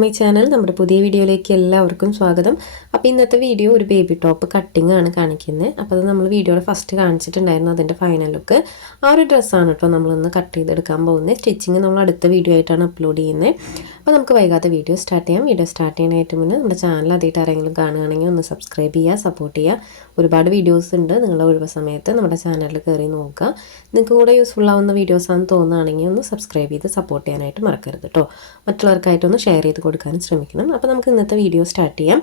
To my channel. നമ്മുടെ പുതിയ വീഡിയോയിലേക്ക് എല്ലാവർക്കും സ്വാഗതം. അപ്പോൾ ഇന്നത്തെ വീഡിയോ ഒരു ബേബി ടോപ്പ് കട്ടിംഗ് ആണ് കാണിക്കുന്നത്. അപ്പോൾ അത് നമ്മൾ വീഡിയോയുടെ ഫസ്റ്റ് കാണിച്ചിട്ടുണ്ടായിരുന്നു അതിൻ്റെ ഫൈനൽ ലുക്ക്. ആ ഒരു ഡ്രസ്സാണ് കേട്ടോ നമ്മളിന്ന് കട്ട് ചെയ്തെടുക്കാൻ പോകുന്നത്. സ്റ്റിച്ചിങ് നമ്മൾ അടുത്ത വീഡിയോ ആയിട്ടാണ് അപ്ലോഡ് ചെയ്യുന്നത്. അപ്പോൾ നമുക്ക് വൈകാതെ വീഡിയോ സ്റ്റാർട്ട് ചെയ്യാം. വീഡിയോ സ്റ്റാർട്ട് ചെയ്യാനായിട്ട് മുന്നേ നമ്മുടെ ചാനൽ ആദ്യമായിട്ട് ആരെങ്കിലും കാണുകയാണെങ്കിൽ ഒന്ന് സബ്സ്ക്രൈബ് ചെയ്യുക, സപ്പോർട്ട് ചെയ്യുക. ഒരുപാട് വീഡിയോസ് ഉണ്ട്, നിങ്ങളുടെ ഒഴിവ് സമയത്ത് നമ്മുടെ ചാനലിൽ കയറി നോക്കുക. നിങ്ങൾക്ക് കൂടെ യൂസ്ഫുൾ ആവുന്ന വീഡിയോസാണെന്ന് തോന്നുകയാണെങ്കിൽ ഒന്ന് സബ്സ്ക്രൈബ് ചെയ്ത് സപ്പോർട്ട് ചെയ്യാനായിട്ട് മറക്കരുത് കേട്ടോ. മറ്റുള്ളവർക്കായിട്ടൊന്ന് ഷെയർ ചെയ്ത് കൊടുക്കാനും ശ്രമിക്കണം. അപ്പോൾ നമുക്ക് ഇന്നത്തെ വീഡിയോ സ്റ്റാർട്ട് ചെയ്യാം.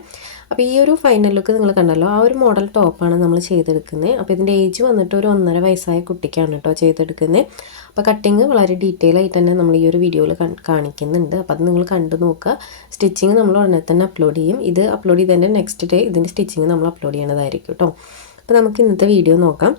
അപ്പോൾ ഈ ഒരു ഫൈനൽ ലുക്ക് നിങ്ങൾ കണ്ടല്ലോ, ആ ഒരു മോഡൽ ടോപ്പാണ് നമ്മൾ ചെയ്തെടുക്കുന്നത്. അപ്പോൾ ഇതിൻ്റെ ഏജ് വന്നിട്ട് ഒരു 1.5 വയസ്സായ കുട്ടിക്കാണ് കേട്ടോ ചെയ്തെടുക്കുന്നത്. അപ്പോൾ കട്ടിങ് വളരെ ഡീറ്റെയിൽ ആയിട്ട് തന്നെ നമ്മൾ ഈ ഒരു വീഡിയോയിൽ കാണിക്കുന്നുണ്ട്. അപ്പോൾ അത് നിങ്ങൾ കണ്ടു നോക്കുക. സ്റ്റിച്ചിങ് നമ്മൾ ഉടനെ തന്നെ അപ്ലോഡ് ചെയ്യും. ഇത് അപ്ലോഡ് ചെയ്തതിൻ്റെ നെക്സ്റ്റ് ഡേ ഇതിൻ്റെ സ്റ്റിച്ചിങ് നമ്മൾ അപ്ലോഡ് ചെയ്യണതായിരിക്കും കേട്ടോ. അപ്പോൾ നമുക്ക് ഇന്നത്തെ വീഡിയോ നോക്കാം.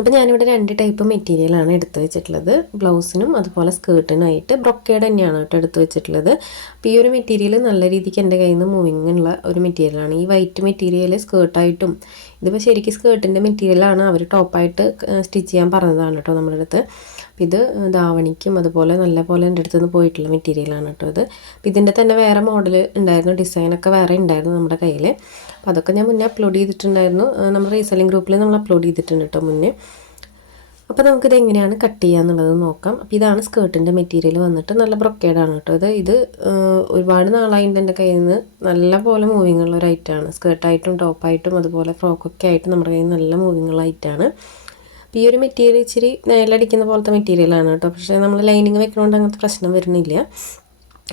അപ്പോൾ ഞാനിവിടെ 2 ടൈപ്പ് മെറ്റീരിയലാണ് എടുത്ത് വെച്ചിട്ടുള്ളത്. ബ്ലൗസിനും അതുപോലെ സ്കേർട്ടിനായിട്ട് ബ്രൊക്കേഡ് തന്നെയാണ് കേട്ടോ എടുത്ത് വെച്ചിട്ടുള്ളത്. അപ്പോൾ ഈ ഒരു മെറ്റീരിയൽ നല്ല രീതിക്ക് എൻ്റെ കയ്യിൽ നിന്ന് മൂവിങ് ഉള്ള ഒരു മെറ്റീരിയലാണ്. ഈ വൈറ്റ് മെറ്റീരിയൽ സ്കേർട്ടായിട്ടും, ഇതിപ്പോൾ ശരിക്കും സ്കേർട്ടിൻ്റെ മെറ്റീരിയലാണ് അവർ ടോപ്പായിട്ട് സ്റ്റിച്ച് ചെയ്യാൻ പറഞ്ഞതാണ് കേട്ടോ നമ്മുടെ അടുത്ത്. അപ്പോൾ ഇത് ധാവണിക്കും അതുപോലെ നല്ല പോലെ എൻ്റെ അടുത്ത് നിന്ന് പോയിട്ടുള്ള മെറ്റീരിയലാണ് കേട്ടോ ഇത്. അപ്പോൾ ഇതിൻ്റെ തന്നെ വേറെ മോഡൽ ഉണ്ടായിരുന്നു, ഡിസൈനൊക്കെ വേറെ ഉണ്ടായിരുന്നു നമ്മുടെ കയ്യിൽ. അപ്പോൾ അതൊക്കെ ഞാൻ മുന്നേ അപ്ലോഡ് ചെയ്തിട്ടുണ്ടായിരുന്നു. നമ്മുടെ റീസെല്ലിംഗ് ഗ്രൂപ്പിൽ നമ്മൾ അപ്ലോഡ് ചെയ്തിട്ടുണ്ട് കേട്ടോ മുന്നേ. അപ്പോൾ നമുക്കിത് എങ്ങനെയാണ് കട്ട് ചെയ്യാന്നുള്ളത് നോക്കാം. അപ്പോൾ ഇതാണ് സ്കേർട്ടിൻ്റെ മെറ്റീരിയൽ വന്നിട്ട് നല്ല ബ്രൊക്കേഡാണ് കേട്ടോ ഇത് ഒരുപാട് നാളായിട്ട് എൻ്റെ കയ്യിൽ നിന്ന് നല്ല പോലെ മൂവിങ് ഉള്ള ഒരു ഐറ്റമാണ്. സ്കേർട്ടായിട്ടും ടോപ്പായിട്ടും അതുപോലെ ഫ്രോക്കൊക്കെ ആയിട്ട് നമ്മുടെ കയ്യിൽ നിന്ന് നല്ല മൂവിങ് ഉള്ള ഐറ്റമാണ്. അപ്പോൾ ഈ ഒരു മെറ്റീരിയൽ ഇച്ചിരി നേലടിക്കുന്ന പോലത്തെ മെറ്റീരിയലാണ് കേട്ടോ. പക്ഷേ നമ്മൾ ലൈനിങ് വെക്കണോണ്ട് അങ്ങനത്തെ പ്രശ്നം വരുന്നില്ല.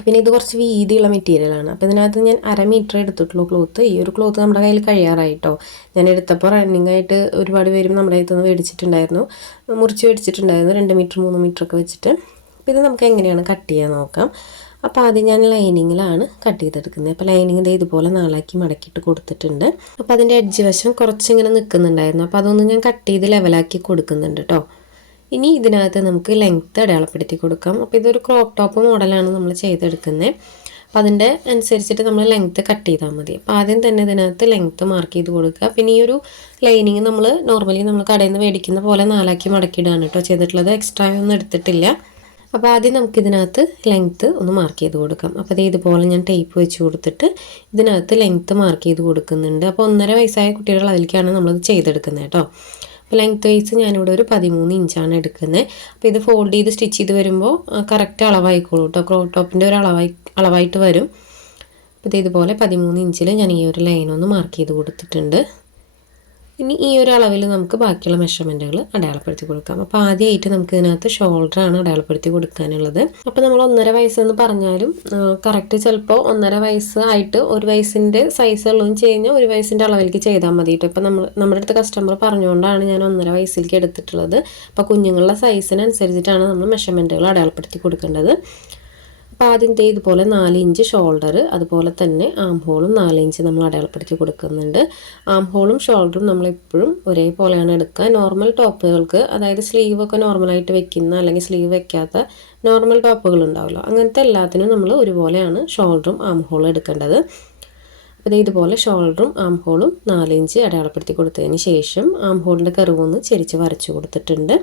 പിന്നെ ഇത് കുറച്ച് വീതിയുള്ള മെറ്റീരിയലാണ്. അപ്പോൾ ഇതിനകത്ത് ഞാൻ 1/2 മീറ്റർ എടുത്തിട്ടുള്ളൂ ക്ലോത്ത്. ഈ ഒരു ക്ലോത്ത് നമ്മുടെ കയ്യിൽ കഴിയാറായിട്ടോ. ഞാൻ എടുത്തപ്പോൾ റണ്ണിങ് ആയിട്ട് ഒരുപാട് പേരും നമ്മുടെ കയ്യിൽ നിന്ന് മേടിച്ചിട്ടുണ്ടായിരുന്നു, മുറിച്ച് മേടിച്ചിട്ടുണ്ടായിരുന്നു 2 മീറ്റർ 3 മീറ്റർ ഒക്കെ വെച്ചിട്ട്. അപ്പോൾ ഇത് നമുക്ക് എങ്ങനെയാണ് കട്ട് ചെയ്യാൻ നോക്കാം. അപ്പോൾ ആദ്യം ഞാൻ ലൈനിങ്ങിലാണ് കട്ട് ചെയ്തെടുക്കുന്നത്. അപ്പോൾ ലൈനിങ്ങിൻ്റെ ഇതുപോലെ 4ആക്കി മടക്കിയിട്ട് കൊടുത്തിട്ടുണ്ട്. അപ്പോൾ അതിൻ്റെ എഡ്ജ് വശം കുറച്ചിങ്ങനെ നിൽക്കുന്നുണ്ടായിരുന്നു. അപ്പോൾ അതൊന്ന് ഞാൻ കട്ട് ചെയ്ത് ലെവലാക്കി കൊടുക്കുന്നുണ്ട് കേട്ടോ. ഇനി ഇതിനകത്ത് നമുക്ക് ലെങ്ത്ത് അടയാളപ്പെടുത്തി കൊടുക്കാം. അപ്പോൾ ഇതൊരു ക്രോപ്പ് ടോപ്പ് മോഡലാണ് നമ്മൾ ചെയ്തെടുക്കുന്നത്. അപ്പോൾ അതിൻ്റെ അനുസരിച്ചിട്ട് നമ്മൾ ലെങ്ത്ത് കട്ട് ചെയ്താൽ മതി. അപ്പോൾ ആദ്യം തന്നെ ഇതിനകത്ത് ലെങ്ത്ത് മാർക്ക് ചെയ്ത് കൊടുക്കുക. പിന്നെ ഈ ഒരു ലൈനിങ് നമ്മൾ നോർമലി നമ്മൾ കടയിൽ നിന്ന് മേടിക്കുന്ന പോലെ 4ആക്കി മടക്കിയിടാണ് കേട്ടോ ചെയ്തിട്ടുള്ളത്. എക്സ്ട്രാ ഒന്നും എടുത്തിട്ടില്ല. അപ്പോൾ ആദ്യം നമുക്കിതിനകത്ത് ലെങ്ത്ത് ഒന്ന് മാർക്ക് ചെയ്ത് കൊടുക്കാം. അപ്പോൾ അത് ഇതുപോലെ ഞാൻ ടേപ്പ് വെച്ച് കൊടുത്തിട്ട് ഇതിനകത്ത് ലെങ്ത്ത് മാർക്ക് ചെയ്ത് കൊടുക്കുന്നുണ്ട്. അപ്പോൾ 1.5 വയസ്സായ കുട്ടികൾ അതിലേക്കാണ് നമ്മളത് ചെയ്തെടുക്കുന്നത് കേട്ടോ. അപ്പോൾ ലെങ്ത്ത് വൈസ് ഞാനിവിടെ ഒരു 13 ഇഞ്ചാണ് എടുക്കുന്നത്. അപ്പോൾ ഇത് ഫോൾഡ് ചെയ്ത് സ്റ്റിച്ച് ചെയ്ത് വരുമ്പോൾ കറക്റ്റ് അളവായിക്കോളൂ കേട്ടോ. ക്രോപ്പ് ടോപ്പിൻ്റെ ഒരു അളവായിട്ട് വരും. അപ്പോൾ ഇതുപോലെ 13 ഇഞ്ചിൽ ഞാൻ ഈ ഒരു ലൈനൊന്ന് മാർക്ക് ചെയ്ത് കൊടുത്തിട്ടുണ്ട്. ഇനി ഈ ഒരു അളവിൽ നമുക്ക് ബാക്കിയുള്ള മെഷർമെൻറ്റുകൾ അടയാളപ്പെടുത്തി കൊടുക്കാം. അപ്പോൾ ആദ്യമായിട്ട് നമുക്ക് ഇതിനകത്ത് ഷോൾഡറാണ് അടയാളപ്പെടുത്തി കൊടുക്കാനുള്ളത്. അപ്പോൾ നമ്മൾ 1.5 വയസ്സെന്ന് പറഞ്ഞാലും കറക്റ്റ് ചിലപ്പോൾ 1.5 വയസ്സ് ആയിട്ട് 1 വയസ്സിൻ്റെ സൈസ് ഉള്ളതെന്ന് വെച്ച് കഴിഞ്ഞാൽ 1 വയസ്സിൻ്റെ അളവിലേക്ക് ചെയ്താൽ മതി കേട്ടോ. ഇപ്പോൾ നമ്മുടെ അടുത്ത് കസ്റ്റമർ പറഞ്ഞുകൊണ്ടാണ് ഞാൻ 1.5 വയസ്സിലേക്ക് എടുത്തിട്ടുള്ളത്. അപ്പോൾ കുഞ്ഞുങ്ങളുടെ സൈസിനനുസരിച്ചിട്ടാണ് നമ്മൾ മെഷർമെൻറ്റുകൾ അടയാളപ്പെടുത്തി കൊടുക്കേണ്ടത്. അപ്പോൾ ആദ്യം ഇതുപോലെ 4 ഇഞ്ച് ഷോൾഡർ, അതുപോലെ തന്നെ ആം ഹോളും 4 ഇഞ്ച് നമ്മൾ അടയാളപ്പെടുത്തി കൊടുക്കുന്നുണ്ട്. ആം ഹോളും ഷോൾഡറും നമ്മളെപ്പോഴും ഒരേപോലെയാണ് എടുക്കുക. നോർമൽ ടോപ്പുകൾക്ക്, അതായത് സ്ലീവൊക്കെ നോർമലായിട്ട് വെക്കുന്ന അല്ലെങ്കിൽ സ്ലീവ് വെക്കാത്ത നോർമൽ ടോപ്പുകൾ ഉണ്ടാവുമല്ലോ, അങ്ങനത്തെ എല്ലാത്തിനും നമ്മൾ ഒരുപോലെയാണ് ഷോൾഡറും ആം ഹോളും എടുക്കേണ്ടത്. അപ്പോൾ ഇതുപോലെ ഷോൾഡറും ആം ഹോളും 4 ഇഞ്ച് അടയാളപ്പെടുത്തി കൊടുത്തതിന് ശേഷം ആം ഹോളിൻ്റെ കർവൊന്ന് ചെരിച്ച് വരച്ചു കൊടുത്തിട്ടുണ്ട്.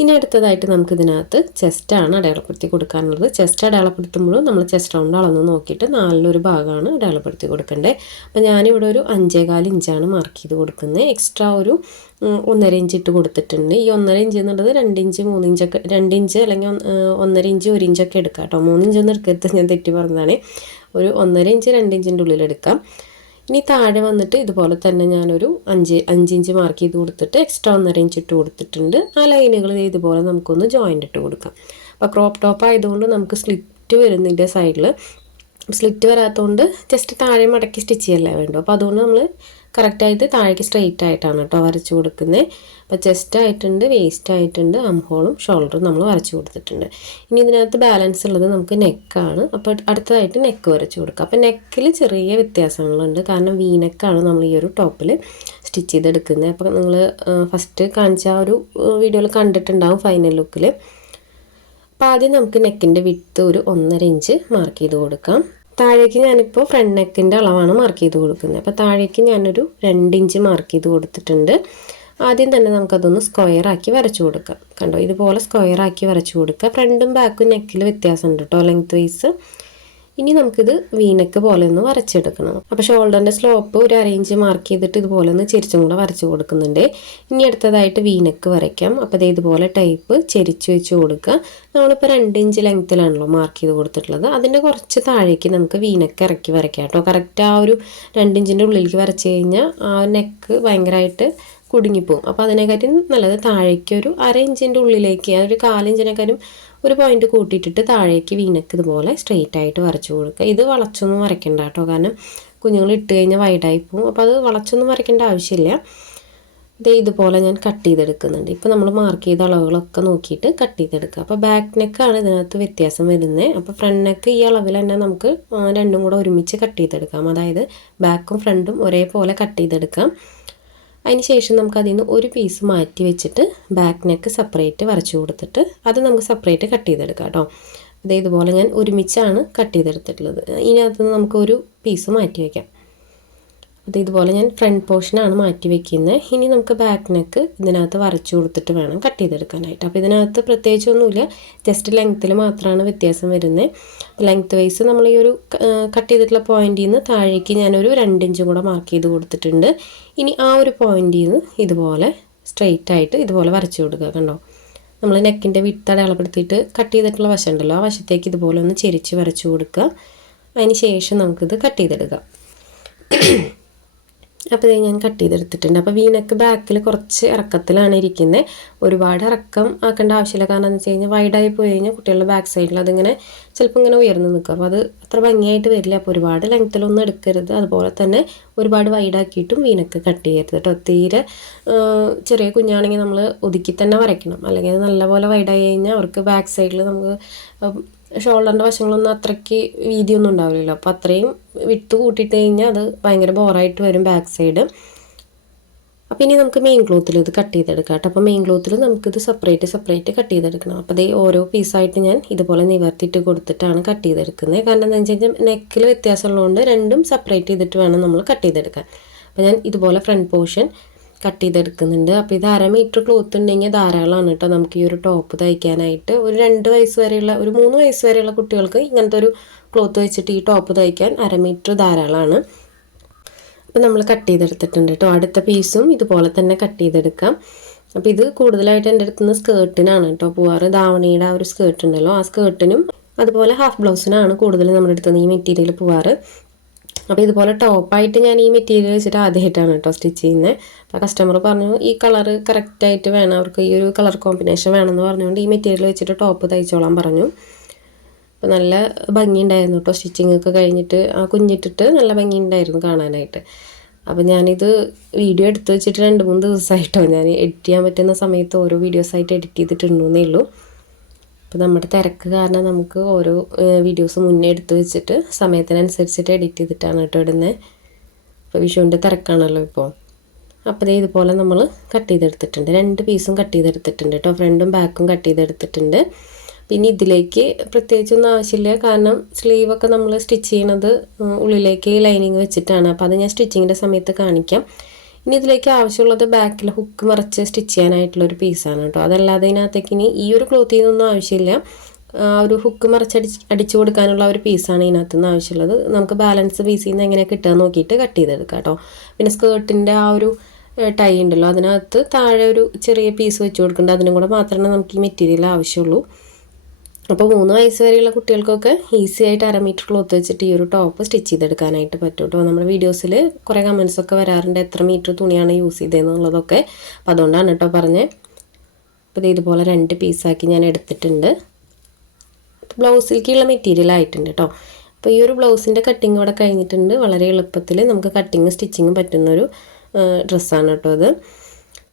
ഇനി അടുത്തതായിട്ട് നമുക്കിതിനകത്ത് ചെസ്റ്റാണ് അടയാളപ്പെടുത്തി കൊടുക്കാനുള്ളത്. ചെസ്റ്റ് അടയാളപ്പെടുത്തുമ്പോഴും നമ്മൾ ചെസ്റ്റ് റൗണ്ട് അളന്ന് നോക്കിയിട്ട് 4 ഭാഗമാണ് അടയാളപ്പെടുത്തി കൊടുക്കേണ്ടത്. അപ്പോൾ ഞാനിവിടെ ഒരു 5.25 ഇഞ്ചാണ് മാർക്ക് ചെയ്ത് കൊടുക്കുന്നത്. എക്സ്ട്രാ ഒരു 1.5 ഇഞ്ച് ഇട്ട് കൊടുത്തിട്ടുണ്ട്. ഈ 1.5 ഇഞ്ച് എന്നുള്ളത് 2 ഇഞ്ച് 3 ഇഞ്ചൊക്കെ 2 ഇഞ്ച് അല്ലെങ്കിൽ 1.5 ഇഞ്ച് 1 ഇഞ്ചൊക്കെ എടുക്കാം കേട്ടോ. 3 ഇഞ്ചൊന്നും എടുക്കരുത്, ഞാൻ തെറ്റി പറഞ്ഞതാണ്. ഒരു 1.5 ഇഞ്ച് 2 ഇഞ്ചിൻ്റെ ഉള്ളിൽ എടുക്കാം. ഇനി താഴെ വന്നിട്ട് ഇതുപോലെ തന്നെ ഞാനൊരു 5 ഇഞ്ച് മാർക്ക് ചെയ്ത് കൊടുത്തിട്ട് എക്സ്ട്രാ 1.5 ഇഞ്ച് ഇട്ട് കൊടുത്തിട്ടുണ്ട്. ആ ലൈനുകൾ ഇതുപോലെ നമുക്കൊന്ന് ജോയിൻ്റ് ഇട്ട് കൊടുക്കാം. അപ്പോൾ ക്രോപ്പ് ടോപ്പ് ആയതുകൊണ്ട് നമുക്ക് സ്ലിറ്റ് വരുന്നതിൻ്റെ സൈഡിൽ സ്ലിറ്റ് വരാത്തതുകൊണ്ട് ജസ്റ്റ് താഴെ മടക്കി സ്റ്റിച്ച് ചെയ്യല്ലേ വേണ്ടു. അപ്പോൾ അതുകൊണ്ട് നമ്മൾ കറക്റ്റായിട്ട് താഴേക്ക് സ്ട്രെയിറ്റ് ആയിട്ടാണ് കേട്ടോ വരച്ച് കൊടുക്കുന്നത്. അപ്പോൾ ചെസ്റ്റ് ആയിട്ടുണ്ട്, വേസ്റ്റ് ആയിട്ടുണ്ട്, ആംഹോളും ഷോൾഡറും നമ്മൾ വരച്ച് കൊടുത്തിട്ടുണ്ട്. ഇനി ഇതിനകത്ത് ബാലൻസ് ഉള്ളത് നമുക്ക് നെക്കാണ്. അപ്പോൾ അടുത്തതായിട്ട് നെക്ക് വരച്ച് കൊടുക്കുക. അപ്പോൾ നെക്കിൽ ചെറിയ വ്യത്യാസങ്ങളുണ്ട്, കാരണം വി നെക്കാണ് നമ്മൾ ഈ ഒരു ടോപ്പിൽ സ്റ്റിച്ച് ചെയ്തെടുക്കുന്നത്. അപ്പോൾ നിങ്ങൾ ഫസ്റ്റ് കാണിച്ച ആ ഒരു വീഡിയോയിൽ കണ്ടിട്ടുണ്ടാവും ഫൈനൽ ലുക്കിൽ. അപ്പോൾ ആദ്യം നമുക്ക് നെക്കിൻ്റെ വിഡ്ത്ത് ഒരു 1.5 ഇഞ്ച് മാർക്ക് ചെയ്ത് കൊടുക്കാം. താഴേക്ക് ഞാനിപ്പോൾ ഫ്രണ്ട് നെക്കിൻ്റെ അളവാണ് മാർക്ക് ചെയ്ത് കൊടുക്കുന്നത്. അപ്പോൾ താഴേക്ക് ഞാനൊരു 2 ഇഞ്ച് മാർക്ക് ചെയ്ത് കൊടുത്തിട്ടുണ്ട്. ആദ്യം തന്നെ നമുക്കതൊന്ന് സ്ക്വയറാക്കി വരച്ചു കൊടുക്കാം. കണ്ടോ, ഇതുപോലെ സ്ക്വയറാക്കി വരച്ചു കൊടുക്കുക. ഫ്രണ്ടും ബാക്കും നെക്കിൽ വ്യത്യാസമുണ്ട് കേട്ടോ ലെങ്ത് വൈസ്. ഇനി നമുക്കിത് വീനക്ക് പോലെ ഒന്ന് വരച്ചെടുക്കണം. അപ്പോൾ ഷോൾഡറിൻ്റെ സ്ലോപ്പ് ഒരു അരയിഞ്ച് മാർക്ക് ചെയ്തിട്ട് ഇതുപോലെ ഒന്ന് ചെരിച്ചും കൂടെ വരച്ച് കൊടുക്കുന്നുണ്ട്. ഇനി അടുത്തതായിട്ട് വീനക്ക് വരയ്ക്കാം. അപ്പോൾ ഇതുപോലെ ടൈപ്പ് ചെരിച്ച് വെച്ച് കൊടുക്കുക. നമ്മളിപ്പോൾ 2 ഇഞ്ച് ലെങ്ത്തിലാണല്ലോ മാർക്ക് ചെയ്ത് കൊടുത്തിട്ടുള്ളത്. അതിൻ്റെ കുറച്ച് താഴേക്ക് നമുക്ക് വീനക്ക് ഇറക്കി വരയ്ക്കാം കേട്ടോ. കറക്റ്റ് ആ ഒരു 2 ഇഞ്ചിൻ്റെ ഉള്ളിലേക്ക് വരച്ച് കഴിഞ്ഞാൽ ആ നെക്ക് ഭയങ്കരമായിട്ട് കുടുങ്ങിപ്പോവും. അപ്പോൾ അതിനെക്കാട്ടും നല്ലത് താഴേക്ക് ഒരു 1/2 ഇഞ്ചിൻ്റെ ഉള്ളിലേക്ക്, ഒരു 1/4 ഇഞ്ചിനെക്കാളും ഒരു പോയിന്റ് കൂട്ടിയിട്ടിട്ട് താഴേക്ക് വീനക്ക് ഇതുപോലെ സ്ട്രെയിറ്റ് ആയിട്ട് വരച്ചു കൊടുക്കുക. ഇത് വളച്ചൊന്നും വരയ്ക്കണ്ട കേട്ടോ, കാരണം കുഞ്ഞുങ്ങൾ ഇട്ട് കഴിഞ്ഞാൽ വൈഡായി പോവും. അപ്പോൾ അത് വളച്ചൊന്നും വരയ്ക്കേണ്ട ആവശ്യമില്ല. ഇതുപോലെ ഞാൻ കട്ട് ചെയ്തെടുക്കുന്നുണ്ട്. ഇപ്പോൾ നമ്മൾ മാർക്ക് ചെയ്ത അളവുകളൊക്കെ നോക്കിയിട്ട് കട്ട് ചെയ്തെടുക്കുക. അപ്പോൾ ബാക്ക് നെക്കാണ് ഇതിനകത്ത് വ്യത്യാസം വരുന്നത്. അപ്പോൾ ഫ്രണ്ട് നെക്ക് ഈ അളവിൽ തന്നെ നമുക്ക് രണ്ടും കൂടെ ഒരുമിച്ച് കട്ട് ചെയ്തെടുക്കാം. അതായത് ബാക്കും ഫ്രണ്ടും ഒരേപോലെ കട്ട് ചെയ്തെടുക്കാം. അതിന് ശേഷം നമുക്ക് അതിൽ നിന്ന് ഒരു പീസ് മാറ്റി വെച്ചിട്ട് ബാക്ക് നെക്ക് സെപ്പറേറ്റ് വരച്ചു കൊടുത്തിട്ട് അത് നമുക്ക് സെപ്പറേറ്റ് കട്ട് ചെയ്തെടുക്കാം കേട്ടോ. ഇതുപോലെ ഞാൻ ഒരുമിച്ചാണ് കട്ട് ചെയ്തെടുത്തിട്ടുള്ളത്. ഇതിനകത്ത് നമുക്ക് ഒരു പീസ് മാറ്റി വയ്ക്കാം. ഇതുപോലെ ഞാൻ ഫ്രണ്ട് പോർഷനാണ് മാറ്റി വെക്കുന്നത്. ഇനി നമുക്ക് ബാക്ക് നെക്ക് ഇതിനകത്ത് വരച്ചു കൊടുത്തിട്ട് വേണം കട്ട് ചെയ്തെടുക്കാനായിട്ട്. അപ്പോൾ ഇതിനകത്ത് പ്രത്യേകിച്ചൊന്നുമില്ല, ജസ്റ്റ് ലെങ്ത്തിൽ മാത്രമാണ് വ്യത്യാസം വരുന്നത്. ലെങ്ത്ത് വൈസ് നമ്മൾ ഈ ഒരു കട്ട് ചെയ്തിട്ടുള്ള പോയിന്റിൽ നിന്ന് താഴേക്ക് ഞാനൊരു 2 ഇഞ്ചും കൂടെ മാർക്ക് ചെയ്ത് കൊടുത്തിട്ടുണ്ട്. ഇനി ആ ഒരു പോയിന്റിൽ നിന്ന് ഇതുപോലെ സ്ട്രെയിറ്റ് ആയിട്ട് ഇതുപോലെ വരച്ചു കൊടുക്കുക. കണ്ടോ, നമ്മൾ നെക്കിൻ്റെ വിട്ട് അടയാളപ്പെടുത്തിയിട്ട് കട്ട് ചെയ്തിട്ടുള്ള വശം ഉണ്ടല്ലോ, ആ വശത്തേക്ക് ഇതുപോലെ ഒന്ന് ചെരിച്ച് വരച്ചു കൊടുക്കുക. അതിന് ശേഷം നമുക്കിത് കട്ട് ചെയ്തെടുക്കാം. അപ്പോൾ ഇത് ഞാൻ കട്ട് ചെയ്തെടുത്തിട്ടുണ്ട്. അപ്പോൾ വീനക്ക് ബാക്കിൽ കുറച്ച് ഇറക്കത്തിലാണ് ഇരിക്കുന്നത്. ഒരുപാട് ഇറക്കം ആക്കേണ്ട ആവശ്യമില്ല. കാരണം എന്ന് വെച്ച് കഴിഞ്ഞാൽ വൈഡായി പോയി കഴിഞ്ഞാൽ കുട്ടികളുടെ ബാക്ക് സൈഡിൽ അതിങ്ങനെ ചിലപ്പോൾ ഇങ്ങനെ ഉയർന്ന് നിൽക്കും. അപ്പോൾ അത് അത്ര ഭംഗിയായിട്ട് വരില്ല. അപ്പോൾ ഒരുപാട് ലെങ്ത്തിലൊന്നും എടുക്കരുത്. അതുപോലെ തന്നെ ഒരുപാട് വൈഡാക്കിയിട്ടും വീനക്ക് കട്ട് ചെയ്യരുത് കേട്ടോ. തീരെ ചെറിയ കുഞ്ഞാണെങ്കിൽ നമ്മൾ ഒതുക്കി തന്നെ വരയ്ക്കണം. അല്ലെങ്കിൽ അത് നല്ലപോലെ വൈഡായി കഴിഞ്ഞാൽ അവർക്ക് ബാക്ക് സൈഡിൽ നമുക്ക് ഷോൾഡറിൻ്റെ വശങ്ങളൊന്നും അത്രയ്ക്ക് വീതിയൊന്നും ഉണ്ടാവില്ലല്ലോ. അപ്പോൾ അത്രയും വിട്ട് കൂട്ടിയിട്ട് കഴിഞ്ഞാൽ അത് ഭയങ്കര ബോറായിട്ട് വരും ബാക്ക് സൈഡ്. അപ്പോൾ ഇനി നമുക്ക് മെയിൻ ക്ലോത്തിൽ ഇത് കട്ട് ചെയ്തെടുക്കാം കേട്ടോ. അപ്പോൾ മെയിൻ ക്ലോത്തിൽ നമുക്കിത് സെപ്പറേറ്റ് കട്ട് ചെയ്തെടുക്കണം. അപ്പോൾ ഓരോ പീസായിട്ട് ഞാൻ ഇതുപോലെ നിവർത്തിയിട്ട് കൊടുത്തിട്ടാണ് കട്ട് ചെയ്തെടുക്കുന്നത്. കാരണം എന്താണെന്ന് വെച്ച് കഴിഞ്ഞാൽ നെക്കിൽ വ്യത്യാസമുള്ളതുകൊണ്ട് രണ്ടും സെപ്പറേറ്റ് ചെയ്തിട്ട് വേണം നമ്മൾ കട്ട് ചെയ്തെടുക്കാൻ. അപ്പോൾ ഞാൻ ഇതുപോലെ ഫ്രണ്ട് പോർഷൻ കട്ട് ചെയ്തെടുക്കുന്നുണ്ട്. അപ്പോൾ ഇത് 1/2 മീറ്റർ ക്ലോത്ത് ഉണ്ടെങ്കിൽ ധാരാളമാണ് കേട്ടോ നമുക്ക് ഈ ഒരു ടോപ്പ് തയ്ക്കാനായിട്ട്. ഒരു 2 വയസ്സ് വരെയുള്ള, ഒരു 3 വയസ്സ് വരെയുള്ള കുട്ടികൾക്ക് ഇങ്ങനത്തെ ഒരു ക്ലോത്ത് വെച്ചിട്ട് ഈ ടോപ്പ് തയ്ക്കാൻ 1/2 മീറ്റർ ധാരാളമാണ്. അപ്പോൾ നമ്മൾ കട്ട് ചെയ്തെടുത്തിട്ടുണ്ട് കേട്ടോ. അടുത്ത പീസും ഇതുപോലെ തന്നെ കട്ട് ചെയ്തെടുക്കാം. അപ്പോൾ ഇത് കൂടുതലായിട്ട് എൻ്റെ അടുത്ത് നിന്ന് സ്കേർട്ടിനാണ് കേട്ടോ പോവാറ്. ധാവണിയുടെ ആ ഒരു സ്കേർട്ട് ഉണ്ടല്ലോ, ആ സ്കേർട്ടിനും അതുപോലെ ഹാഫ് ബ്ലൗസിനാണ് കൂടുതൽ നമ്മുടെ അടുത്ത് നിന്ന് ഈ മെറ്റീരിയൽ പോവാറ്. അപ്പോൾ ഇതുപോലെ ടോപ്പായിട്ട് ഞാൻ ഈ മെറ്റീരിയൽ വെച്ചിട്ട് ആദ്യമായിട്ടാണ് കേട്ടോ സ്റ്റിച്ച് ചെയ്യുന്നത്. അപ്പോൾ കസ്റ്റമർ പറഞ്ഞു ഈ കളറ് കറക്റ്റായിട്ട് വേണം, അവർക്ക് ഈ ഒരു കളർ കോമ്പിനേഷൻ വേണമെന്ന് പറഞ്ഞുകൊണ്ട് ഈ മെറ്റീരിയൽ വെച്ചിട്ട് ടോപ്പ് തയ്ച്ചോളാൻ പറഞ്ഞു. അപ്പോൾ നല്ല ഭംഗിയുണ്ടായിരുന്നു കേട്ടോ. സ്റ്റിച്ചിങ് ഒക്കെ കഴിഞ്ഞിട്ട് ആ കുഞ്ഞിട്ടിട്ട് നല്ല ഭംഗിയുണ്ടായിരുന്നു കാണാനായിട്ട്. അപ്പോൾ ഞാനിത് വീഡിയോ എടുത്ത് വെച്ചിട്ട് 2-3 ദിവസമായിട്ടോ, ഞാൻ എഡിറ്റ് ചെയ്യാൻ പറ്റുന്ന സമയത്ത് ഓരോ വീഡിയോസായിട്ട് എഡിറ്റ് ചെയ്തിട്ടുണ്ടെന്നേ ഉള്ളൂ. അപ്പോൾ നമ്മുടെ തിരക്ക് കാരണം നമുക്ക് ഓരോ വീഡിയോസ് മുന്നേ എടുത്ത് വെച്ചിട്ട് സമയത്തിനനുസരിച്ചിട്ട് എഡിറ്റ് ചെയ്തിട്ടാണ് കേട്ടോ ഇടുന്നത്. അപ്പോൾ വിഷുവിൻ്റെ തിരക്കാണല്ലോ ഇപ്പോൾ. അപ്പോൾ ഇതുപോലെ നമ്മൾ കട്ട് ചെയ്തെടുത്തിട്ടുണ്ട്. 2 പീസും കട്ട് ചെയ്തെടുത്തിട്ടുണ്ട് കേട്ടോ. ഫ്രണ്ടും ബാക്കും കട്ട് ചെയ്തെടുത്തിട്ടുണ്ട്. പിന്നെ ഇതിലേക്ക് പ്രത്യേകിച്ചൊന്നും ആവശ്യമില്ല, കാരണം സ്ലീവൊക്കെ നമ്മൾ സ്റ്റിച്ച് ചെയ്യണത് ഉള്ളിലേക്ക് ലൈനിങ് വെച്ചിട്ടാണ്. അപ്പോൾ അത് ഞാൻ സ്റ്റിച്ചിങ്ങിൻ്റെ സമയത്ത് കാണിക്കാം. ഇനി ഇതിലേക്ക് ആവശ്യമുള്ളത് ബാക്കിൽ ഹുക്ക് മറച്ച് സ്റ്റിച്ച് ചെയ്യാനായിട്ടുള്ളൊരു പീസാണ് കേട്ടോ. അതല്ലാതെ ഇതിനകത്തേക്ക് ഇനി ഈ ഒരു ക്ലോത്തിൽ നിന്നൊന്നും ആവശ്യമില്ല. ഒരു ഹുക്ക് മറച്ച് അടിച്ചു കൊടുക്കാനുള്ള ഒരു പീസാണ് ഇതിനകത്ത് നിന്ന് ആവശ്യമുള്ളത്. നമുക്ക് ബാലൻസ് പീസിൽ നിന്ന് എങ്ങനെ കിട്ടുക നോക്കിയിട്ട് കട്ട് ചെയ്തെടുക്കാം കേട്ടോ. പിന്നെ സ്കേർട്ടിൻ്റെ ആ ഒരു ടൈ ഉണ്ടല്ലോ, അതിനകത്ത് താഴെ ഒരു ചെറിയ പീസ് വെച്ച് കൊടുക്കേണ്ടത്. അതിനും കൂടെ മാത്രമേ നമുക്ക് ഈ മെറ്റീരിയൽ ആവശ്യമുള്ളൂ. അപ്പോൾ 3 വയസ്സ് വരെയുള്ള കുട്ടികൾക്കൊക്കെ ഈസി ആയിട്ട് 1/2 മീറ്റർ ക്ലോത്ത് വെച്ചിട്ട് ഈ ഒരു ടോപ്പ് സ്റ്റിച്ച് ചെയ്തെടുക്കാനായിട്ട് പറ്റും കേട്ടോ. നമ്മുടെ വീഡിയോസിൽ കുറേ കമൻസൊക്കെ വരാറുണ്ട് എത്ര മീറ്റർ തുണിയാണ് യൂസ് ചെയ്തതെന്നുള്ളതൊക്കെ. അപ്പോൾ അതുകൊണ്ടാണ് കേട്ടോ പറഞ്ഞത്. അപ്പോൾ ഇതുപോലെ 2 പീസാക്കി ഞാൻ എടുത്തിട്ടുണ്ട്. ബ്ലൗസിലേക്കുള്ള മെറ്റീരിയൽ ആയിട്ടുണ്ട് കേട്ടോ. അപ്പോൾ ഈ ഒരു ബ്ലൗസിൻ്റെ കട്ടിങ് ഇവിടെ കഴിഞ്ഞിട്ടുണ്ട്. വളരെ എളുപ്പത്തിൽ നമുക്ക് കട്ടിങ് സ്റ്റിച്ചിങ്ങും പറ്റുന്നൊരു ഡ്രസ്സാണ് കേട്ടോ ഇത്.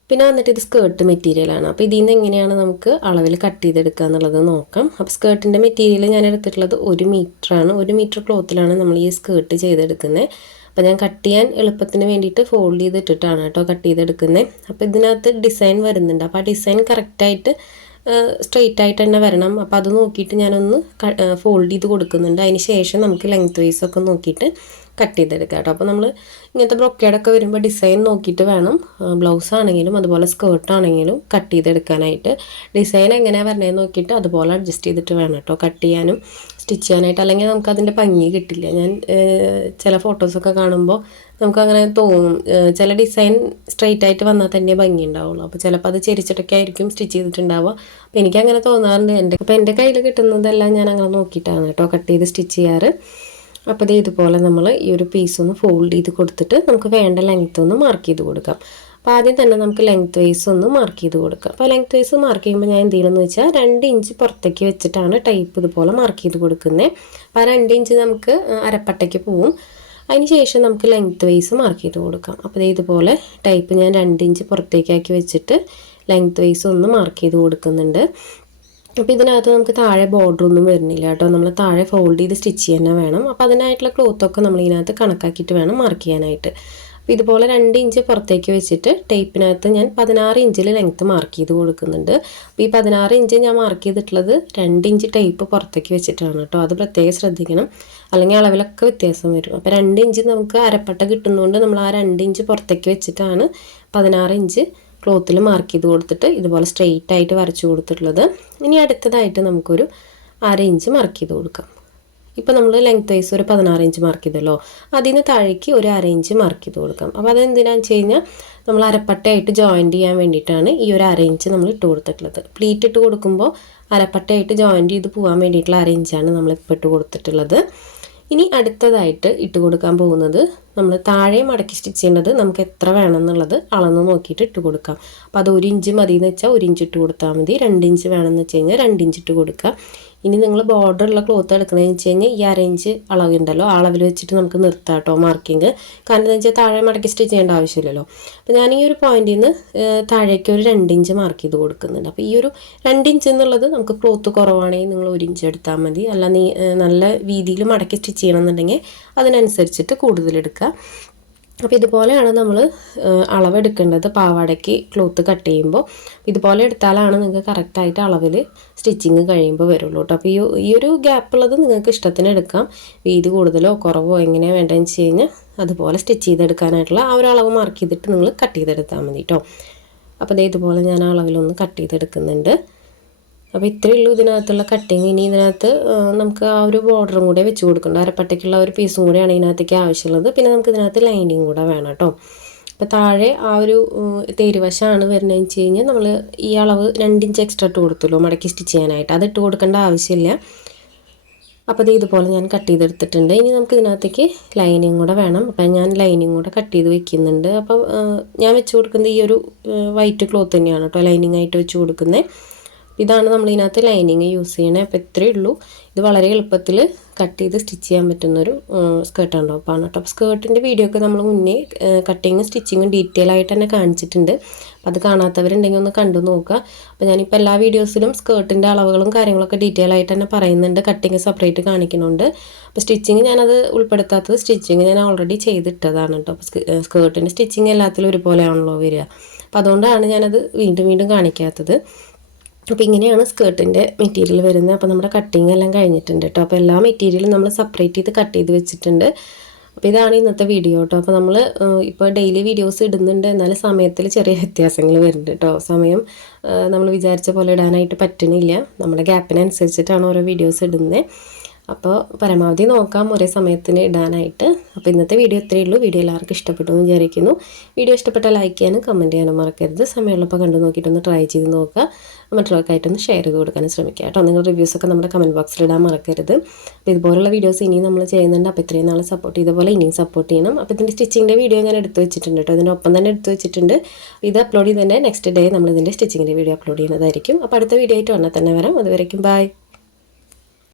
പിന്നെ വന്നിട്ട് ഇത് സ്കേർട്ട് മെറ്റീരിയലാണ്. അപ്പോൾ ഇതിൽ നിന്ന് എങ്ങനെയാണ് നമുക്ക് അളവിൽ കട്ട് ചെയ്തെടുക്കുക എന്നുള്ളത് നോക്കാം. അപ്പോൾ സ്കേർട്ടിൻ്റെ മെറ്റീരിയൽ ഞാൻ എടുത്തിട്ടുള്ളത് 1 മീറ്ററാണ്. 1 മീറ്റർ ക്ലോത്തിലാണ് നമ്മൾ ഈ സ്കേർട്ട് ചെയ്തെടുക്കുന്നത്. അപ്പോൾ ഞാൻ കട്ട് ചെയ്യാൻ എളുപ്പത്തിന് വേണ്ടിയിട്ട് ഫോൾഡ് ചെയ്തിട്ടിട്ടാണ് കേട്ടോ കട്ട് ചെയ്തെടുക്കുന്നത്. അപ്പോൾ ഇതിനകത്ത് ഡിസൈൻ വരുന്നുണ്ട്. അപ്പോൾ ആ ഡിസൈൻ കറക്റ്റായിട്ട് സ്ട്രെയിറ്റ് ആയിട്ട് തന്നെ വരണം. അപ്പോൾ അത് നോക്കിയിട്ട് ഞാനൊന്ന് ഫോൾഡ് ചെയ്ത് കൊടുക്കുന്നുണ്ട്. അതിന് ശേഷം നമുക്ക് ലെങ്ത് വൈസ് ഒക്കെ നോക്കിയിട്ട് കട്ട് ചെയ്തെടുക്കാം കേട്ടോ. അപ്പോൾ നമ്മൾ ഇങ്ങനത്തെ ബ്രൊക്കേഡൊക്കെ വരുമ്പോൾ ഡിസൈൻ നോക്കിയിട്ട് വേണം ബ്ലൗസ് ആണെങ്കിലും അതുപോലെ സ്കേർട്ട് ആണെങ്കിലും കട്ട് ചെയ്തെടുക്കാനായിട്ട്. ഡിസൈൻ എങ്ങനെയാണ് വരണേന്ന് നോക്കിയിട്ട് അതുപോലെ അഡ്ജസ്റ്റ് ചെയ്തിട്ട് വേണം കേട്ടോ കട്ട് ചെയ്യാനും സ്റ്റിച്ച് ചെയ്യാനായിട്ട്. അല്ലെങ്കിൽ നമുക്ക് അതിൻ്റെ ഭംഗി കിട്ടില്ല. ഞാൻ ചില ഫോട്ടോസൊക്കെ കാണുമ്പോൾ നമുക്കങ്ങനെ തോന്നും ചില ഡിസൈൻ സ്ട്രെയിറ്റ് ആയിട്ട് വന്നാൽ തന്നെ ഭംഗി ഉണ്ടാവുള്ളൂ. അപ്പോൾ ചിലപ്പോൾ അത് ചെരിച്ചിട്ടൊക്കെ ആയിരിക്കും സ്റ്റിച്ച് ചെയ്തിട്ടുണ്ടാവുക. അപ്പോൾ എനിക്കങ്ങനെ തോന്നാറുണ്ട്. അപ്പോൾ എൻ്റെ കയ്യിൽ കിട്ടുന്നതെല്ലാം ഞാൻ അങ്ങനെ നോക്കിയിട്ടാണ് കേട്ടോ കട്ട് ചെയ്ത് സ്റ്റിച്ച് ചെയ്യാറ്. അപ്പോൾ ഇതുപോലെ നമ്മൾ ഈ ഒരു പീസ് ഒന്ന് ഫോൾഡ് ചെയ്ത് കൊടുത്തിട്ട് നമുക്ക് വേണ്ട ലെങ്ത്ത് ഒന്ന് മാർക്ക് ചെയ്ത് കൊടുക്കാം. അപ്പോൾ ആദ്യം തന്നെ നമുക്ക് ലെങ്ത്ത് വൈസ് ഒന്ന് മാർക്ക് ചെയ്ത് കൊടുക്കാം. അപ്പോൾ ലെങ്ത്ത് വൈസ് മാർക്ക് ചെയ്യുമ്പോൾ ഞാൻ എന്ത് ചെയ്യണമെന്ന് വെച്ചാൽ 2 ഇഞ്ച് പുറത്തേക്ക് വെച്ചിട്ടാണ് ടൈപ്പ് ഇതുപോലെ മാർക്ക് ചെയ്ത് കൊടുക്കുന്നത്. അപ്പോൾ ആ 2 ഇഞ്ച് നമുക്ക് അരപ്പട്ടയ്ക്ക് പോവും. അതിന് ശേഷം നമുക്ക് ലെങ്ത്ത് വൈസ് മാർക്ക് ചെയ്ത് കൊടുക്കാം. അപ്പോൾ ഇതുപോലെ ടൈപ്പ് ഞാൻ 2 ഇഞ്ച് പുറത്തേക്കാക്കി വെച്ചിട്ട് ലെങ്ത്ത് വൈസ് ഒന്ന് മാർക്ക് ചെയ്ത് കൊടുക്കുന്നുണ്ട്. അപ്പോൾ ഇതിനകത്ത് നമുക്ക് താഴെ ബോർഡറൊന്നും വരുന്നില്ല കേട്ടോ. നമ്മൾ താഴെ ഫോൾഡ് ചെയ്ത് സ്റ്റിച്ച് ചെയ്യാൻ വേണം. അപ്പോൾ അതിനായിട്ടുള്ള ക്ലോത്തൊക്കെ നമ്മൾ ഇതിനകത്ത് കണക്കാക്കിയിട്ട് വേണം മാർക്ക് ചെയ്യാനായിട്ട്. അപ്പോൾ ഇതുപോലെ 2 ഇഞ്ച് പുറത്തേക്ക് വെച്ചിട്ട് ടേപ്പിനകത്ത് ഞാൻ 16 ഇഞ്ചിൽ ലെങ്ത്ത് മാർക്ക് ചെയ്ത് കൊടുക്കുന്നുണ്ട്. അപ്പോൾ ഈ 16 ഇഞ്ച് ഞാൻ മാർക്ക് ചെയ്തിട്ടുള്ളത് 2 ഇഞ്ച് ടേപ്പ് പുറത്തേക്ക് വെച്ചിട്ടാണ് കേട്ടോ. അത് പ്രത്യേകം ശ്രദ്ധിക്കണം, അല്ലെങ്കിൽ അളവിലൊക്കെ വ്യത്യാസം വരും. അപ്പോൾ 2 ഇഞ്ച് നമുക്ക് അരപ്പട്ട കിട്ടുന്നതുകൊണ്ട് നമ്മൾ ആ 2 ഇഞ്ച് പുറത്തേക്ക് വെച്ചിട്ടാണ് 16 ഇഞ്ച് ക്ലോത്തിൽ മാർക്ക് ചെയ്ത് കൊടുത്തിട്ട് ഇതുപോലെ സ്ട്രെയിറ്റ് ആയിട്ട് വരച്ചു കൊടുത്തിട്ടുള്ളത്. ഇനി അടുത്തതായിട്ട് നമുക്കൊരു 1/2 ഇഞ്ച് മാർക്ക് ചെയ്ത് കൊടുക്കാം. ഇപ്പോൾ നമ്മൾ ലെങ്ത്ത് വൈസ് ഒരു 16 ഇഞ്ച് മാർക്ക് ചെയ്തല്ലോ, അതിന് താഴേക്ക് ഒരു 1/2 ഇഞ്ച് മാർക്ക് ചെയ്ത് കൊടുക്കാം. അപ്പോൾ അതെന്തിനാണെന്ന് വെച്ച് കഴിഞ്ഞാൽ നമ്മൾ അരപ്പട്ടയായിട്ട് ജോയിൻറ്റ് ചെയ്യാൻ വേണ്ടിയിട്ടാണ് ഈ ഒരു 1/2 ഇഞ്ച് നമ്മൾ ഇട്ട് കൊടുത്തിട്ടുള്ളത്. പ്ലീറ്റ് ഇട്ട് കൊടുക്കുമ്പോൾ അരപ്പട്ടയായിട്ട് ജോയിൻറ്റ് ചെയ്ത് പോകാൻ വേണ്ടിയിട്ടുള്ള 1/2 ഇഞ്ചാണ് നമ്മളിപ്പോൾ ഇട്ട് കൊടുത്തിട്ടുള്ളത്. ഇനി അടുത്തതായിട്ട് ഇട്ട് കൊടുക്കാൻ പോകുന്നത് നമ്മൾ താഴെ മടക്കി സ്റ്റിച്ച് ചെയ്യേണ്ടത് നമുക്ക് എത്ര വേണം എന്നുള്ളത് അളന്ന് നോക്കിയിട്ട് ഇട്ട് കൊടുക്കാം. അപ്പോൾ അത് 1 ഇഞ്ച് മതി എന്ന് വെച്ചാൽ 1 ഇഞ്ച് ഇട്ട് കൊടുത്താൽ മതി. 2 ഇഞ്ച് വേണമെന്ന് വെച്ച് കഴിഞ്ഞാൽ 2 ഇഞ്ച് ഇട്ട് കൊടുക്കുക. ഇനി നിങ്ങൾ ബോർഡറുള്ള ക്ലോത്ത് എടുക്കണമെന്ന് വെച്ച് കഴിഞ്ഞാൽ ഈ 1/2 ഇഞ്ച് അളവുണ്ടല്ലോ, ആ അളവിൽ വെച്ചിട്ട് നമുക്ക് നിർത്താം കേട്ടോ മാർക്കിങ്. കാരണം എന്താ വെച്ചാൽ താഴെ മടക്കി സ്റ്റിച്ച് ചെയ്യേണ്ട ആവശ്യമില്ലല്ലോ. അപ്പോൾ ഞാൻ ഈ ഒരു പോയിന്റിൽ നിന്ന് താഴേക്ക് ഒരു 2 ഇഞ്ച് മാർക്ക് ചെയ്ത് കൊടുക്കുന്നുണ്ട്. അപ്പോൾ ഈ ഒരു 2 ഇഞ്ച് എന്നുള്ളത് നമുക്ക് ക്ലോത്ത് കുറവാണെങ്കിൽ നിങ്ങൾ 1 ഇഞ്ച് എടുത്താൽ മതി. അല്ല നല്ല വീതിയിൽ മടക്കി സ്റ്റിച്ച് ചെയ്യണമെന്നുണ്ടെങ്കിൽ അതിനനുസരിച്ചിട്ട് കൂടുതലെടുക്കുക. അപ്പോൾ ഇതുപോലെയാണ് നമ്മൾ അളവെടുക്കേണ്ടത് പാവാടയ്ക്ക് ക്ലോത്ത് കട്ട് ചെയ്യുമ്പോൾ. ഇതുപോലെ എടുത്താലാണ് നിങ്ങൾക്ക് കറക്റ്റായിട്ട് അളവിൽ സ്റ്റിച്ചിങ് കഴിയുമ്പോൾ വരുള്ളൂ കേട്ടോ. അപ്പോൾ ഈ ഒരു ഗ്യാപ്പുള്ളത് നിങ്ങൾക്ക് ഇഷ്ടത്തിന് എടുക്കാം. വീതി കൂടുതലോ കുറവോ എങ്ങനെയാണ് വേണ്ടതെന്ന് വെച്ച് കഴിഞ്ഞാൽ അതുപോലെ സ്റ്റിച്ച് ചെയ്തെടുക്കാനായിട്ടുള്ള ആ ഒരു അളവ് മാർക്ക് ചെയ്തിട്ട് നിങ്ങൾ കട്ട് ചെയ്തെടുത്താൽ മതി കേട്ടോ. അപ്പോൾ ഇതുപോലെ ഞാൻ അളവിലൊന്ന് കട്ട് ചെയ്തെടുക്കുന്നുണ്ട്. അപ്പോൾ ഇത്രയേ ഉള്ളൂ ഇതിനകത്തുള്ള കട്ടിങ്. ഇനി ഇതിനകത്ത് നമുക്ക് ആ ഒരു ബോർഡറും കൂടെ വെച്ച് കൊടുക്കേണ്ട, അരപ്പട്ടയ്ക്കുള്ള ഒരു പീസും കൂടെയാണ് ഇതിനകത്തേക്ക് ആവശ്യമുള്ളത്. പിന്നെ നമുക്ക് ഇതിനകത്ത് ലൈനിങ് കൂടെ വേണം കേട്ടോ. അപ്പോൾ താഴെ ആ ഒരു തേരുവശമാണ് വരുന്നതെന്ന് വെച്ച് കഴിഞ്ഞാൽ നമ്മൾ ഈ അളവ് 2 ഇഞ്ച് എക്സ്ട്രാ ഇട്ട് കൊടുത്തല്ലോ മടക്കി സ്റ്റിച്ച് ചെയ്യാനായിട്ട്, അത് ഇട്ട് കൊടുക്കേണ്ട ആവശ്യമില്ല. അപ്പോൾ ഇതുപോലെ ഞാൻ കട്ട് ചെയ്തെടുത്തിട്ടുണ്ട്. ഇനി നമുക്ക് ഇതിനകത്തേക്ക് ലൈനിങ് കൂടെ വേണം. അപ്പം ഞാൻ ലൈനിങ് കൂടെ കട്ട് ചെയ്ത് വെക്കുന്നുണ്ട്. അപ്പോൾ ഞാൻ വെച്ച് കൊടുക്കുന്നത് ഈ ഒരു വൈറ്റ് ക്ലോത്ത് തന്നെയാണ് കേട്ടോ ലൈനിങ് ആയിട്ട് വെച്ച് കൊടുക്കുന്നത്. ഇതാണ് നമ്മൾ ഇതിനകത്ത് ലൈനിങ് യൂസ് ചെയ്യണേ. അപ്പോൾ ഇത്രയേ ഉള്ളൂ. ഇത് വളരെ എളുപ്പത്തിൽ കട്ട് ചെയ്ത് സ്റ്റിച്ച് ചെയ്യാൻ പറ്റുന്നൊരു സ്കേർട്ട് ടോപ്പാണ് കേട്ടോ. അപ്പോൾ സ്കേർട്ടിൻ്റെ വീഡിയോ ഒക്കെ നമ്മൾ മുന്നേ കട്ടിങ്ങും സ്റ്റിച്ചിങ്ങും ഡീറ്റെയിൽ ആയിട്ട് തന്നെ കാണിച്ചിട്ടുണ്ട്. അപ്പോൾ അത് കാണാത്തവരുണ്ടെങ്കിൽ ഒന്ന് കണ്ടു നോക്കുക. അപ്പോൾ ഞാനിപ്പോൾ എല്ലാ വീഡിയോസിലും സ്കേർട്ടിൻ്റെ അളവുകളും കാര്യങ്ങളൊക്കെ ഡീറ്റെയിൽ ആയിട്ട് തന്നെ പറയുന്നുണ്ട്. കട്ടിങ് സെപ്പറേറ്റ് കാണിക്കുന്നുണ്ട്. അപ്പോൾ സ്റ്റിച്ചിങ് ഞാനത് ഉൾപ്പെടുത്താത്തത് സ്റ്റിച്ചിങ് ഞാൻ ഓൾറെഡി ചെയ്തിട്ടതാണ് കേട്ടോ. അപ്പോൾ സ്കേർട്ടിൻ്റെ സ്റ്റിച്ചിങ് എല്ലാത്തിലും ഒരുപോലെയാണല്ലോ വരിക. അപ്പോൾ അതുകൊണ്ടാണ് ഞാനത് വീണ്ടും കാണിക്കാത്തത്. അപ്പോൾ ഇങ്ങനെയാണ് സ്കേർട്ടിൻ്റെ മെറ്റീരിയൽ വരുന്നത്. അപ്പോൾ നമ്മുടെ കട്ടിങ് എല്ലാം കഴിഞ്ഞിട്ടുണ്ട് കേട്ടോ. അപ്പോൾ എല്ലാ മെറ്റീരിയലും നമ്മൾ സെപ്പറേറ്റ് ചെയ്ത് കട്ട് ചെയ്ത് വെച്ചിട്ടുണ്ട്. അപ്പോൾ ഇതാണ് ഇന്നത്തെ വീഡിയോ കേട്ടോ. അപ്പോൾ നമ്മൾ ഇപ്പോൾ ഡെയിലി വീഡിയോസ് ഇടുന്നുണ്ട്, എന്നാലും സമയത്തിൽ ചെറിയ വ്യത്യാസങ്ങൾ വരുന്നുണ്ട് കേട്ടോ. സമയം നമ്മൾ വിചാരിച്ച പോലെ ഇടാനായിട്ട് പറ്റുന്നില്ല. നമ്മുടെ ഗ്യാപ്പിനനുസരിച്ചിട്ടാണ് ഓരോ വീഡിയോസ് ഇടുന്നത്. അപ്പോൾ പരമാവധി നോക്കാം ഒരേ സമയത്തിന് ഇടാനായിട്ട്. അപ്പോൾ ഇന്നത്തെ വീഡിയോ ഇത്രയേ ഉള്ളൂ. വീഡിയോ എല്ലാവർക്കും ഇഷ്ടപ്പെട്ടു എന്ന് വിചാരിക്കുന്നു. വീഡിയോ ഇഷ്ടപ്പെട്ടാൽ ലൈക്ക് ചെയ്യാനും കമൻറ്റ് ചെയ്യാനും മറക്കരുത്. സമയമുള്ളപ്പോൾ കണ്ടു നോക്കിയിട്ടൊന്ന് ട്രൈ ചെയ്ത് നോക്കുക. മറ്റുള്ളവർക്കായിട്ടൊന്ന് ഷെയർ ചെയ്ത് കൊടുക്കാനും ശ്രമിക്കുക കേട്ടോ. നിങ്ങൾ റിവ്യൂസൊക്കെ നമ്മുടെ കമൻറ്റ് ബോക്സിൽ ഇടാൻ മറക്കരുത്. അപ്പോൾ ഇതുപോലുള്ള വീഡിയോസ് ഇനിയും നമ്മൾ ചെയ്യുന്നുണ്ട്. അപ്പോൾ ഇത്രയും നാൾ സപ്പോർട്ട് ചെയ്ത പോലെ ഇനിയും സപ്പോർട്ട് ചെയ്യണം. അപ്പോൾ ഇതിൻ്റെ സ്റ്റിച്ചിങ്ങിൻ്റെ വീഡിയോ ഞാൻ എടുത്ത് വെച്ചിട്ടുണ്ട് കേട്ടോ. ഇതിനൊപ്പം തന്നെ എടുത്ത് വെച്ചിട്ടുണ്ട്. ഇത് അപ്ലോഡ് ചെയ്ത് തന്നെ നെക്സ്റ്റ് ഡേ നമ്മൾ ഇതിൻ്റെ സ്റ്റിച്ചിങ്ങിൻ്റെ വീഡിയോ അപ്ലോഡ് ചെയ്യുന്നതായിരിക്കും. അപ്പോൾ അടുത്ത വീഡിയോ ആയിട്ട് വന്നാൽ തന്നെ വരാം. അതുവരേക്കും ബൈ.